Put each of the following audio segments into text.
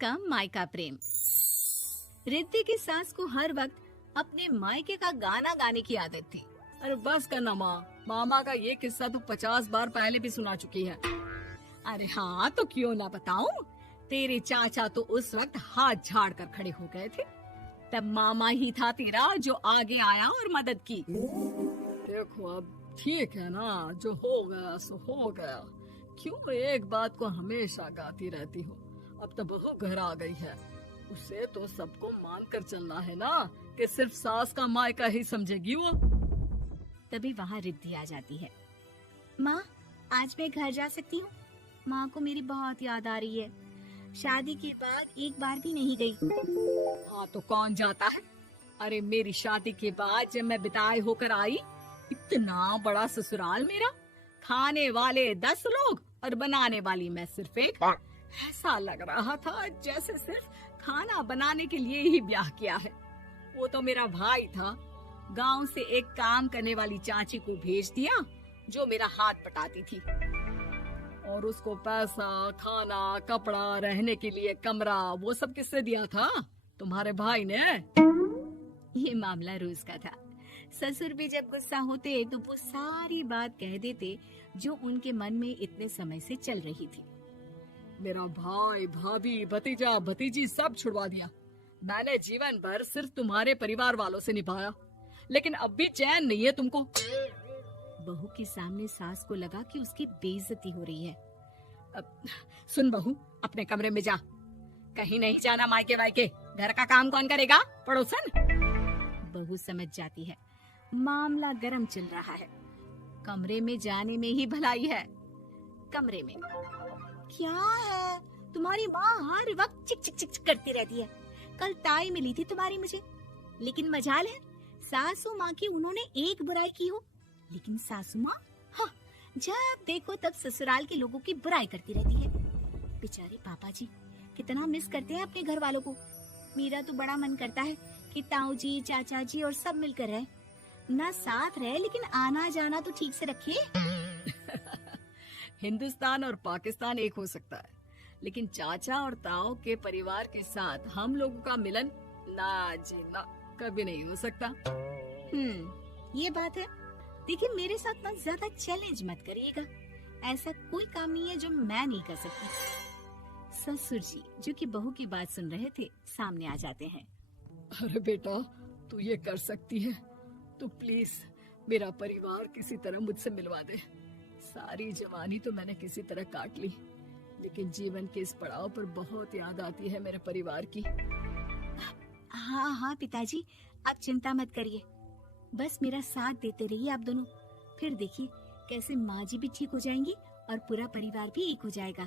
का मायका प्रेम। रिद्धि की सास को हर वक्त अपने मायके का गाना गाने की आदत थी। अरे बस करना माँ, मामा का ये किस्सा तो 50 बार पहले भी सुना चुकी है। अरे हाँ, तो क्यों ना बताऊं। तेरे चाचा तो उस वक्त हाथ झाड़ कर खड़े हो गए थे। तब मामा ही था तेरा जो आगे आया और मदद की। देखो अब ठीक है ना, जो हो गया सो हो गया। क्यों एक बात को हमेशा गाती रहती हो। अब तो बहू घर आ गई है, उसे तो सबको मान कर चलना है ना कि सिर्फ सास का मायका ही समझेगी वो। तभी वहाँ रिद्धि आ जाती है। माँ, आज मैं घर जा सकती हूँ? माँ को मेरी बहुत याद आ रही है। शादी के बाद एक बार भी नहीं गई। हाँ तो कौन जाता है। अरे मेरी शादी के बाद जब मैं बिदाई होकर आई, इतना बड़ा ससुराल मेरा, खाने वाले 10 लोग और बनाने वाली मैं सिर्फ एक। ऐसा लग रहा था जैसे सिर्फ खाना बनाने के लिए ही ब्याह किया है। वो तो मेरा भाई था, गांव से एक काम करने वाली चाची को भेज दिया जो मेरा हाथ पटाती थी, और उसको पैसा, खाना, कपड़ा, रहने के लिए कमरा, वो सब किससे दिया था? तुम्हारे भाई ने। ये मामला रोज का था। ससुर भी जब गुस्सा होते तो वो सारी बात कह देते जो उनके मन में इतने समय से चल रही थी। मेरा भाई, भाभी, भतीजा, भतीजी सब छुड़वा दिया। मैंने जीवन भर सिर्फ तुम्हारे परिवार वालों से निभाया, लेकिन अब भी चैन नहीं है तुमको। बहू के सामने सास को लगा कि उसकी बेइज्जती हो रही है। अब सुन बहू, अपने कमरे में जा, कहीं नहीं जाना मायके वायके। घर का काम कौन करेगा? पड़ोसन। बहू समझ जाती है मामला गर्म चल रहा है। कमरे में जाने में ही भलाई है। कमरे में क्या है? तुम्हारी माँ हर वक्त चिक चिक चिक करती रहती है। कल ताई मिली थी तुम्हारी मुझे, लेकिन मजाल है सासू माँ की उन्होंने एक बुराई की हो, लेकिन सासू माँ हाँ, जब देखो तब ससुराल के लोगों की बुराई करती रहती है। बेचारे पापा जी कितना मिस करते हैं अपने घर वालों को। मेरा तो बड़ा मन करता है कि ताऊ जी, चाचा जी और सब मिलकर रहे, ना साथ रहे लेकिन आना जाना तो ठीक से रखे। हिंदुस्तान और पाकिस्तान एक हो सकता है, लेकिन चाचा और ताऊ के परिवार के साथ हम लोगों का मिलन ना जी ना, कभी नहीं हो सकता। ये बात है। देखिए मेरे साथ ना ज्यादा चैलेंज मत करिएगा। ऐसा कोई काम नहीं है जो मैं नहीं कर सकती। ससुर जी जो कि बहू की बात सुन रहे थे सामने आ जाते हैं। अरे बेटा, तू ये कर सकती है तो प्लीज मेरा परिवार किसी तरह मुझसे मिलवा दे। सारी जवानी तो मैंने किसी तरह काट ली, लेकिन जीवन के इस पड़ाव पर बहुत याद आती है मेरे परिवार की। हाँ हाँ पिताजी, आप चिंता मत करिए, बस मेरा साथ देते रहिए आप दोनों। फिर देखिए कैसे माँ जी भी ठीक हो जाएंगी और पूरा परिवार भी एक हो जाएगा।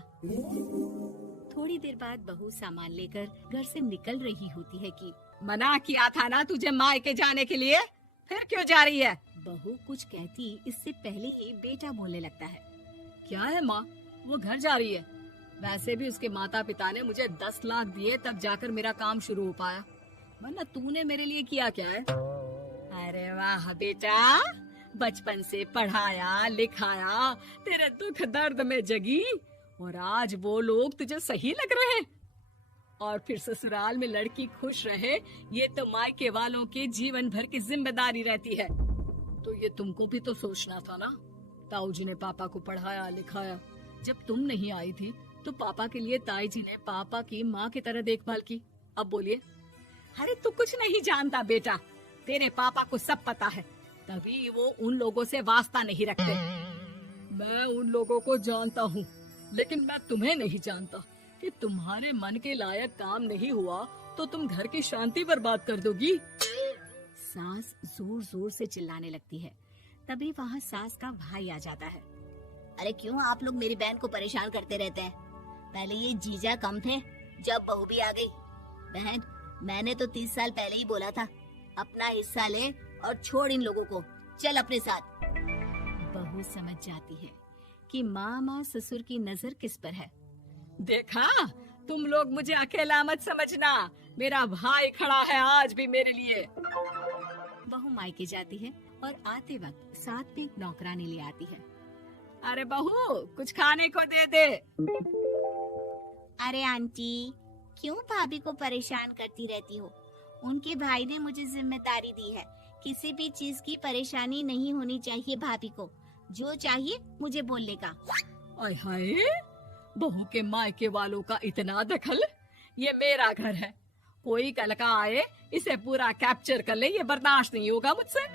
थोड़ी देर बाद बहू सामान लेकर घर से निकल रही होती है कि मना किया था ना तुझे मायके जाने के लिए, फिर क्यों जा रही है? बहू कुछ कहती इससे पहले ही बेटा बोलने लगता है। क्या है माँ, वो घर जा रही है। वैसे भी उसके माता पिता ने मुझे 10 लाख दिए तब जाकर मेरा काम शुरू हो पाया, वरना तूने मेरे लिए किया क्या है? अरे वाह बेटा, बचपन से पढ़ाया लिखाया, तेरे दुख दर्द में जगी, और आज वो लोग तुझे सही लग रहे हैं। और फिर ससुराल में लड़की खुश रहे, ये तो मायके वालों के जीवन भर की जिम्मेदारी रहती है। तो ये तुमको भी तो सोचना था ना। ताऊ जी ने पापा को पढ़ाया लिखाया, जब तुम नहीं आई थी तो पापा के लिए ताई जी ने पापा की माँ की तरह देखभाल की। अब बोलिए। अरे तू कुछ नहीं जानता बेटा, तेरे पापा को सब पता है, तभी वो उन लोगों से वास्ता नहीं रखते। मैं उन लोगों को जानता हूँ, लेकिन मैं तुम्हें नहीं जानता कि तुम्हारे मन के लायक काम नहीं हुआ तो तुम घर की शांति बर्बाद कर दोगी। सास जोर जोर से चिल्लाने लगती है। तभी वहाँ सास का भाई आ जाता है। अरे क्यों आप लोग मेरी बहन को परेशान करते रहते हैं? पहले ये जीजा कम थे, जब बहू भी आ गई। बहन, मैंने तो 30 साल पहले ही बोला था, अपना हिस्सा ले और छोड़ इन लोगों को, चल अपने साथ। बहू समझ जाती है कि मामा ससुर की नजर किस पर है। देखा, तुम लोग मुझे अकेला मत समझना, मेरा भाई खड़ा है आज भी मेरे लिए। बहू मायके जाती है और आते वक्त साथ में एक नौकरानी ले आती है। अरे बहू, कुछ खाने को दे दे। अरे आंटी, क्यों भाभी को परेशान करती रहती हो? उनके भाई ने मुझे जिम्मेदारी दी है। किसी भी चीज की परेशानी नहीं होनी चाहिए भाभी को। जो चाहिए मुझे बोलने का। आय हाय, बहू के मायके वालों का इतना दखल। ये मेरा घर है, कोई कल का आए इसे पूरा कैप्चर कर ले, ये बर्दाश्त नहीं होगा मुझसे।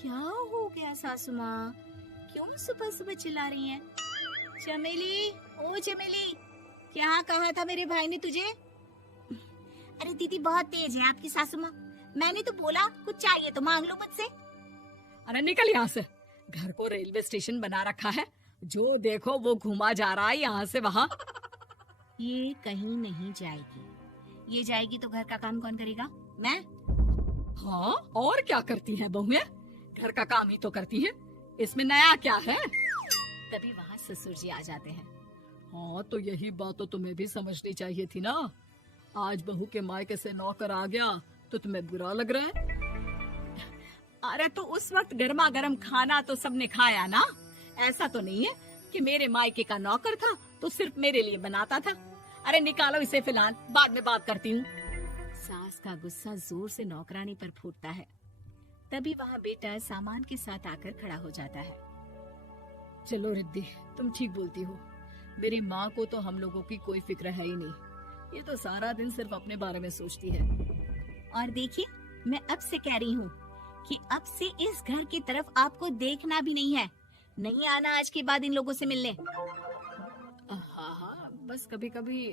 क्या हो गया सासू माँ? क्यों सुबह सुबह चिल्ला रही हैं? चमेली, ओ चमेली, क्या कहा था मेरे भाई ने तुझे? अरे दीदी बहुत तेज है आपकी सासू माँ। मैंने तो बोला कुछ चाहिए तो मांग लो मुझसे। अरे निकल यहाँ से, घर को रेलवे स्टेशन बना रखा है, जो देखो वो घुमा जा रहा है यहाँ से वहाँ। ये कहीं नहीं जाएगी। ये जाएगी तो घर का काम कौन करेगा? मैं। हाँ, और क्या करती है बहुएं? घर का काम ही तो करती है, इसमें नया क्या है? तभी वहाँ ससुर जी आ जाते हैं। हाँ, तो यही बात तो तुम्हें भी समझनी चाहिए थी ना। आज बहू के मायके से नौकर आ गया तो तुम्हें बुरा लग रहा है? अरे तो उस वक्त गर्मा गर्म खाना तो सबने खाया ना। ऐसा तो नहीं है कि मेरे मायके का नौकर था तो सिर्फ मेरे लिए बनाता था। अरे निकालो इसे, फिलहाल बाद में बात करती हूँ। सास का गुस्सा जोर से नौकरानी पर फूटता है। तभी वहाँ बेटा सामान के साथ आकर खड़ा हो जाता है। चलो रिद्धि, तुम ठीक बोलती हो। मेरी माँ को तो हम लोगों की कोई फिक्र है ही नहीं, ये तो सारा दिन सिर्फ अपने बारे में सोचती है। और देखिए, मैं अब से कह रही हूँ कि अब से इस घर की तरफ आपको देखना भी नहीं है। नहीं आना आज के बाद इन लोगों से मिलने। हाँ, बस कभी कभी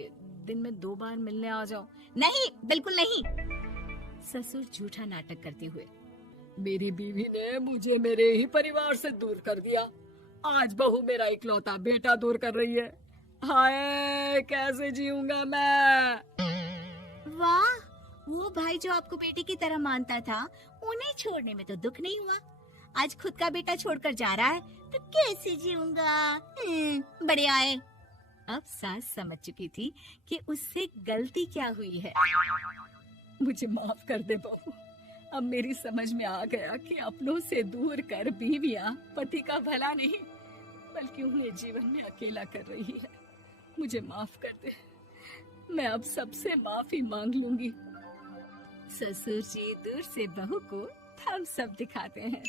दिन में 2 बार मिलने आ जाओ। नहीं, बिल्कुल नहीं। ससुर झूठा नाटक करते हुए। मेरी बीवी ने मुझे मेरे ही परिवार से दूर कर दिया, आज बहू मेरा इकलौता बेटा दूर कर रही है। हाय, कैसे जीऊंगा मैं? वाह, वो भाई जो आपको बेटे की तरह मानता था, उन्हें छोड़ने में तो दुख नहीं हुआ। आज खुद का बेटा छोड़कर जा रहा है तो कैसे जीऊंगा? बढ़िया है। अब सास समझ चुकी थी कि उससे गलती क्या हुई है। मुझे माफ कर दे बहू, अब मेरी समझ में आ गया कि अपनों से दूर कर बीवियां पति का भला नहीं बल्कि उन्हें जीवन में अकेला कर रही है। मुझे माफ कर दे, मैं अब सबसे माफी मांग लूंगी। ससुर जी दूर से बहू को थम्स अप दिखाते हैं।